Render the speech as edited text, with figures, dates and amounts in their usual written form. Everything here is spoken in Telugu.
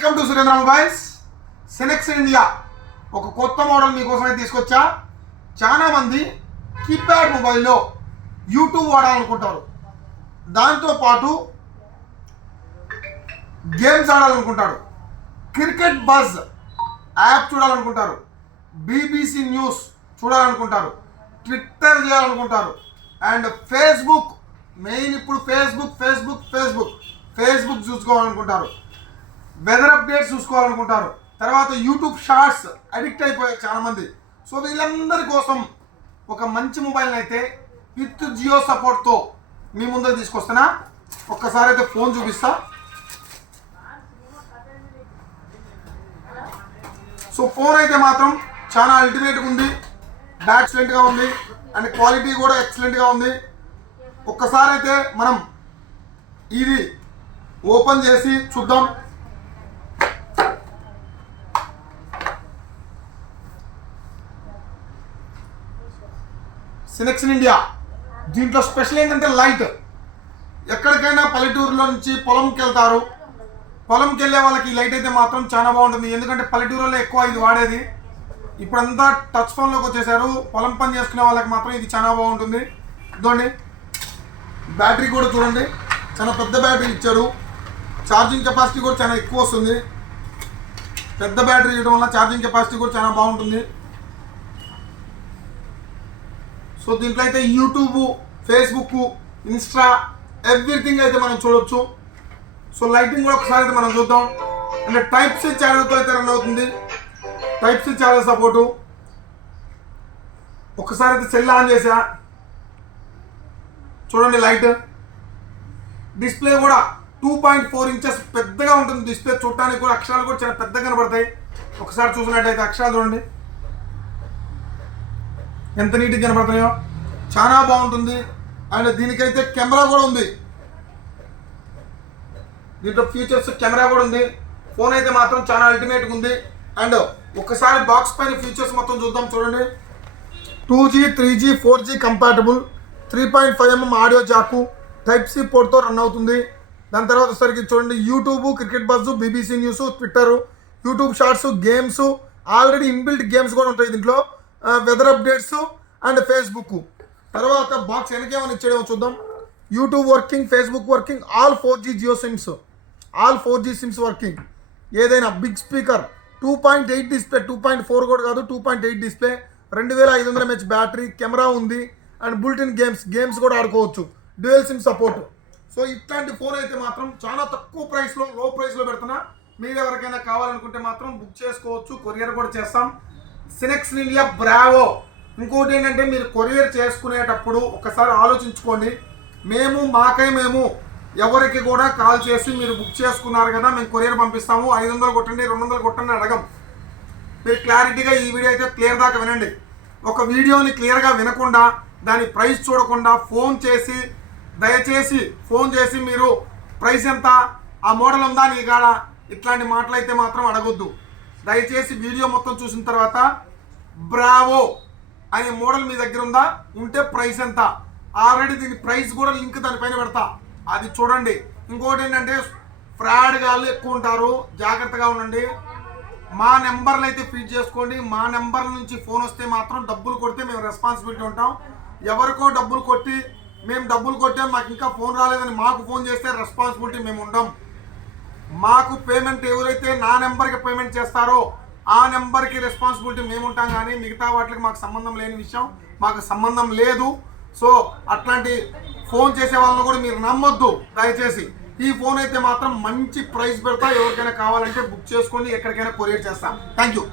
Welcome to Surendra mobiles. Sensex India ఒక కొత్త మోడల్ మీకోసమే తీసుకొచ్చా. చాలా మంది కీప్యాడ్ మొబైల్లో యూట్యూబ్ వాడాలనుకుంటారు, దాంతోపాటు గేమ్స్ ఆడాలనుకుంటారు, క్రికెట్ బజ్ యాప్ చూడాలనుకుంటారు, బీబీసీ న్యూస్ చూడాలనుకుంటారు, ట్విట్టర్ చేయాలనుకుంటారు, అండ్ ఫేస్బుక్ మెయిన్ ఇప్పుడు ఫేస్బుక్ చూసుకోవాలనుకుంటారు, వెదర్ అప్డేట్స్ చూసుకోవాలనుకుంటారు, తర్వాత యూట్యూబ్ షార్ట్స్ అడిక్ట్ అయిపోయారు చాలామంది. సో వీళ్ళందరి కోసం ఒక మంచి మొబైల్ని అయితే విత్ జియో సపోర్ట్తో మీ ముందర తీసుకొస్తున్నా. ఒక్కసారి అయితే ఫోన్ చూపిస్తా. సో ఫోన్ అయితే మాత్రం చాలా అల్టిమేట్గా ఉంది, బ్యాక్ ఎక్సలెంట్గా ఉంది, అండ్ క్వాలిటీ కూడా ఎక్సలెంట్గా ఉంది. ఒక్కసారి అయితే మనం ఇది ఓపెన్ చేసి చూద్దాం. సెనెక్స్ ఇండియా దీంట్లో స్పెషల్ ఏంటంటే లైట్. ఎక్కడికైనా పల్లెటూరులో నుంచి పొలంకి వెళ్తారు, పొలంకి వెళ్ళే వాళ్ళకి ఈ లైట్ అయితే మాత్రం చాలా బాగుంటుంది. ఎందుకంటే పల్లెటూరులో ఎక్కువ ఇది వాడేది, ఇప్పుడంతా టచ్ ఫోన్లోకి వచ్చేసారు. పొలం పని చేసుకునే వాళ్ళకి మాత్రం ఇది చాలా బాగుంటుంది. ఇదిగోండి, బ్యాటరీ కూడా చూడండి, చాలా పెద్ద బ్యాటరీ ఇచ్చాడు. ఛార్జింగ్ కెపాసిటీ కూడా చాలా ఎక్కువ వస్తుంది. పెద్ద బ్యాటరీ ఇవ్వడం వల్ల ఛార్జింగ్ కెపాసిటీ కూడా చాలా బాగుంటుంది. సో దీంట్లో అయితే యూట్యూబ్, ఫేస్బుక్, ఇన్స్టా ఎవ్రీథింగ్ అయితే మనం చూడొచ్చు. సో లైటింగ్ కూడా ఒకసారి అయితే మనం చూద్దాం. అంటే టైప్ సి ఛానల్తో అయితే రన్ అవుతుంది, టైప్ సి ఛానల్ సపోర్టు. ఒకసారి అయితే సెల్ ఆన్ చేసా, చూడండి లైట్. డిస్ప్లే కూడా 2.4 ఇంచెస్ పెద్దగా ఉంటుంది డిస్ప్లే. చూడటానికి కూడా అక్షరాలు కూడా చాలా పెద్దగా కనబడతాయి. ఒకసారి చూసినట్టయితే అక్షరాలు చూడండి ఎంత నీట్గా కనబడుతున్నాయో, చాలా బాగుంటుంది. అండ్ దీనికైతే కెమెరా కూడా ఉంది, దీంట్లో ఫీచర్స్ కెమెరా కూడా ఉంది. ఫోన్ అయితే మాత్రం చాలా అల్టిమేట్గా ఉంది. అండ్ ఒకసారి బాక్స్ పైన ఫీచర్స్ మొత్తం చూద్దాం. చూడండి, 2G 3G 4G compatible, 3.5mm audio jack, type C పోర్ట్తో రన్ అవుతుంది. దాని తర్వాత సరికి చూడండి YouTube, cricket buzz, BBC news, Twitter, YouTube shorts, games, already inbuilt games కూడా ఉంటాయి దీంట్లో, వెదర్ అప్డేట్స్ అండ్ ఫేస్బుక్. తర్వాత బాక్స్ వెనకేమని ఇచ్చేయడం చూద్దాం. YouTube working, Facebook working, all 4G Jio sims, all 4G sims working. ఏదైనా బిగ్ స్పీకర్, 2.8 డిస్ప్లే, 2.4 కూడా కాదు, 2.8 డిస్ప్లే, 2500 mAh బ్యాటరీ, కెమెరా ఉంది, అండ్ బుల్టిన్ గేమ్స్ కూడా ఆడుకోవచ్చు, డ్యూయల్ సిమ్ సపోర్ట్. సో ఇట్లాంటి ఫోన్ అయితే మాత్రం చాలా తక్కువ ప్రైస్లో, లో ప్రైస్లో పెడుతున్నా. మీరు ఎవరికైనా కావాలనుకుంటే మాత్రం బుక్ చేసుకోవచ్చు, కొరియర్ కూడా చేస్తాం. Sensex India Bravo. ఇంకోటి ఏంటంటే మీరు కొరియర్ చేసుకునేటప్పుడు ఒకసారి ఆలోచించుకోండి. మేము ఎవరికి కూడా కాల్ చేసి మీరు బుక్ చేసుకున్నారు కదా మేము కొరియర్ పంపిస్తాము, 500 కొట్టండి 200 కొట్టండి అడగం. మీరు క్లారిటీగా ఈ వీడియో అయితే క్లియర్ దాకా వినండి. ఒక వీడియోని క్లియర్గా వినకుండా, దాని ప్రైస్ చూడకుండా దయచేసి ఫోన్ చేసి మీరు ప్రైస్ ఎంత, ఆ మోడల్ ఉందా నీ కాడ, ఇట్లాంటి మాటలు అయితే మాత్రం అడగొద్దు. దయచేసి వీడియో మొత్తం చూసిన తర్వాత బ్రావో అనే మోడల్ మీ దగ్గర ఉందా, ఉంటే ప్రైస్ ఎంత, ఆల్రెడీ దీని ప్రైస్ కూడా లింక్ దానిపైన పెడతా, అది చూడండి. ఇంకోటి ఏంటంటే ఫ్రాడ్ గాళ్ళు ఎక్కువ ఉంటారు, జాగ్రత్తగా ఉండండి. మా నెంబర్లు అయితే ఫీడ్ చేసుకోండి. మా నెంబర్ల నుంచి ఫోన్ వస్తే మాత్రం డబ్బులు కొడితే మేము రెస్పాన్సిబిలిటీ ఉంటాం. ఎవరికో డబ్బులు కొట్టి మేము డబ్బులు కొట్టాం మాకు ఇంకా ఫోన్ రాలేదని మాకు ఫోన్ చేస్తే రెస్పాన్సిబిలిటీ మేము ఉండం. మాకు పేమెంట్ ఎవరైతే నా నెంబర్కి పేమెంట్ చేస్తారో ఆ నెంబర్కి రెస్పాన్సిబిలిటీ మేము ఉంటాం, కానీ మిగతా వాటికి మాకు సంబంధం లేని విషయం, మాకు సంబంధం లేదు. సో అట్లాంటి ఫోన్ చేసే వాళ్ళని కూడా మీరు నమ్మొద్దు దయచేసి. ఈ ఫోన్ అయితే మాత్రం మంచి ప్రైస్ పెడతా, ఎవరికైనా కావాలంటే బుక్ చేసుకోండి, ఎక్కడికైనా కొరియర్ చేస్తాం. Thank you.